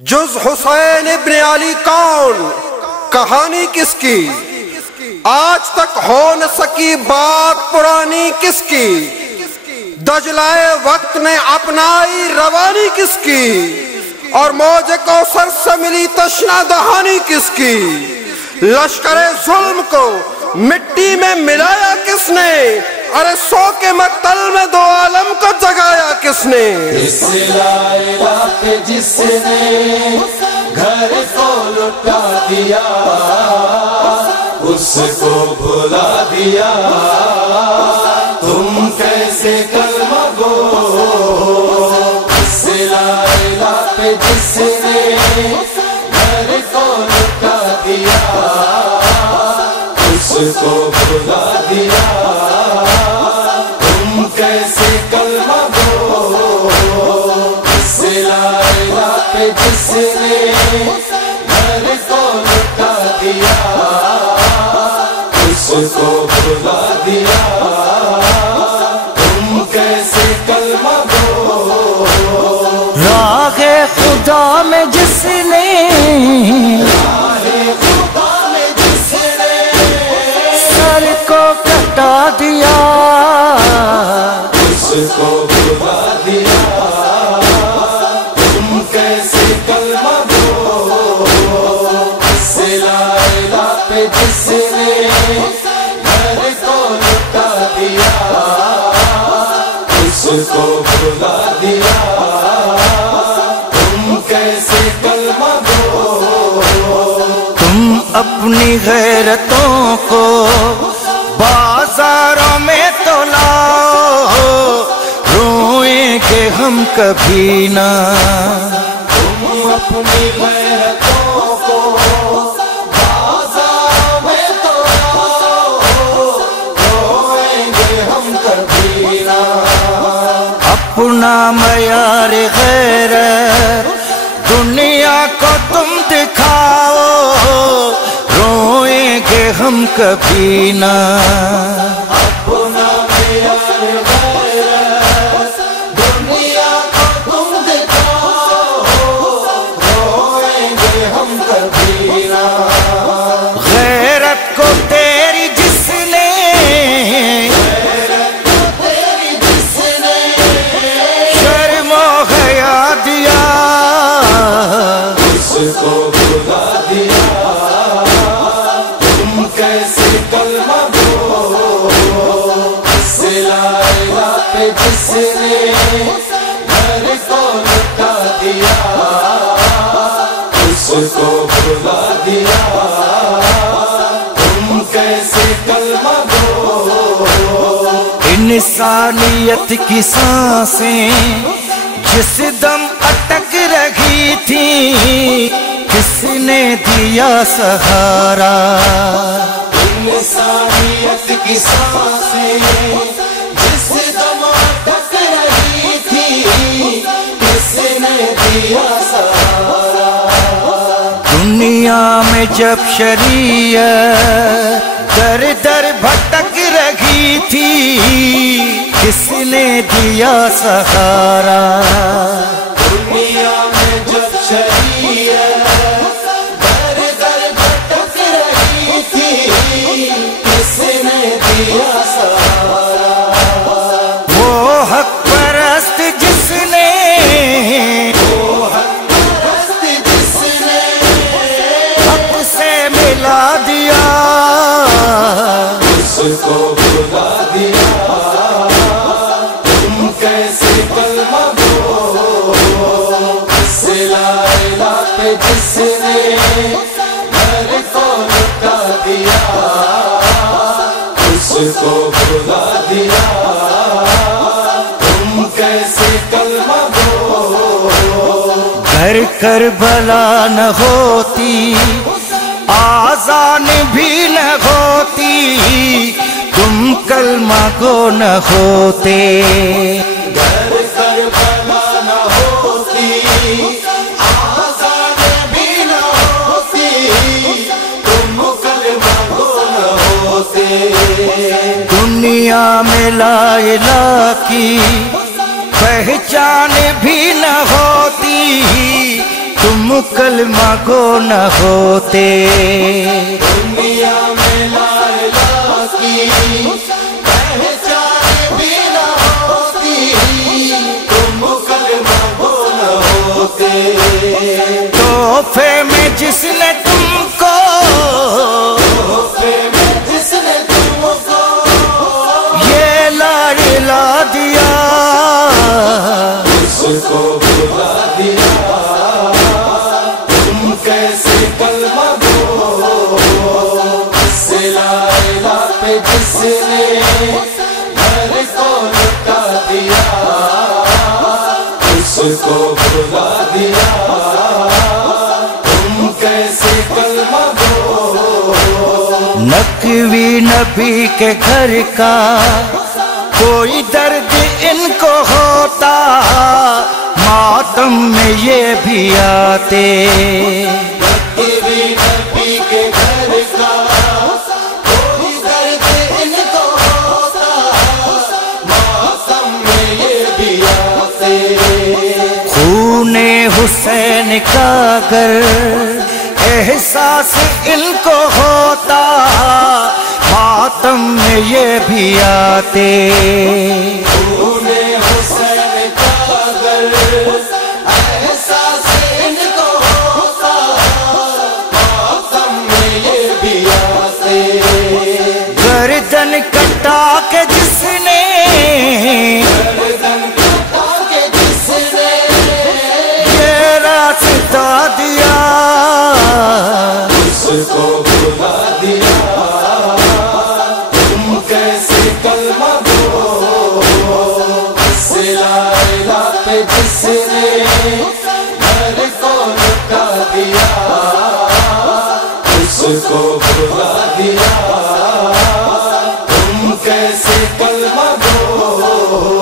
جز حسین ابن علی کون، کہانی کس کی؟ آج تک ہو نہ سکی بات پرانی کس کی؟ دجلائے وقت نے اپنائی روانی کس کی؟ اور موج کوثر سے ملی تشنہ دہانی کس کی؟ لشکر ظلم کو مٹی میں ملایا کس نے؟ ارے سو کے مقتل میں دو عالم کو جگایا کس نے؟ اس لائلہ پہ جس نے گھر کو لٹا دیا، اس کو بھلا دیا، تم کیسے کلمہ گو؟ اس لائلہ پہ جس نے گھر کو لٹا دیا، اس کو بھلا دیا، تم کیسے کلمہ گو؟ اس لائلہ پہ جس نے گھر کو لٹا دیا، اس کو بھلا دیا، تم کیسے کلمہ گو؟ راہ خدا میں جس نے سر کو کٹا دیا، اس کو بھلا دیا، تم کیسے کلمہ گو؟ اس لائلہ پہ جس نے گھر کو لٹا دیا، اس کو بھلا دیا، تم کیسے کلمہ گو؟ تم اپنی غیرتوں کو بازاروں میں تو لاؤ، روئیں گے ہم کبھی نہ۔ تم اپنی غیرتوں کو بازاروں میں تو لاؤ، روئیں گے ہم کبھی نہ۔ اپنا معیار غیرت دنیا کو تم دکھاؤ، روئیں گے ہم کبھی نہ۔ اپنا معیار غیرت دنیا کو تم دکھاؤ، روئیں گے ہم کبھی نہ۔ غیرت کو تیری جس نے، غیرت کو تیری جس نے شرم و حیا دیا، اس کو بھلا دیا، تم کیسے کلمہ گو؟ اس لائلہ پہ جس نے گھر کو لٹا دیا، اس کو بھلا دیا، تم کیسے کلمہ گو؟ انسانیت کی سانسیں جس دم اٹک رہی تھی، کس نے دیا سہارا؟ انسانیت کی سانسیں جس دم اٹک رہی تھی، کس نے دیا سہارا؟ دنیا میں جب شریعت در در بھٹک رہی تھی، کس نے دیا سہارا؟ دنیا میں جب شریعت در در بھٹک رہی تھی، کس نے دیا سہارا؟ وہ حق پرست جس نے، وہ حق پرست جس نے حق سے ملا دیا، اس کو بھلا دیا، تم کیسے کلمہ گو؟ اس لائلہ پہ جس نے گھر کو لٹا دیا، اس کو بھلا دیا، تم کیسے کلمہ گو؟ گھر کربلا نہ ہوتی، آذان بھی نہ ہوتی، تم کلمہ گو نہ ہوتے۔ گھر کربلا نہ ہوتی، آذان بھی نہ ہوتی، تم کلمہ گو نہ ہوتے۔ دنیا میں لا الہ کی پہچان بھی نہ ہوتی، تم کلمہ گو نہ ہوتے، دنیا میں لا الہ کی پہچان بھی نہ ہوتی، تم کلمہ گو نہ ہوتے۔ تحفے میں جس نے تم کو، تحفے میں جس نے تم کو یہ لا الہ دیا، اس کو بھلا دیا، تم کیسے کلمہ گو؟ اس لا الہ پہ جس نے گھر کو لٹا دیا، اس کو بھلا دیا، تم کیسے کلمہ گو؟ نقوی نبی کے گھر کا کوئی درد ان کو ہوتا، ماتم میں یہ بھی آتے، نبی نبی کے گھر کا کوئی درد ان کو ہوتا، ماتم میں یہ بھی آتے۔ خون حسین کا گر احساس ان کو ہوتا، ماتم میں یہ بھی آتے، خون حسین کا اگر احساس ان کو ہوتا، ماتم میں یہ بھی آتے۔ گردن کٹا کے جس نے، گردن کٹا کے جس نے یہ راستہ دیا، اس کو بھلا دیا، تم کیسے کلمہ گو؟ اس لا الہ پہ جس نے گھر کو لٹا دیا، اس کو بھلا دیا، تم کیسے کلمہ گو؟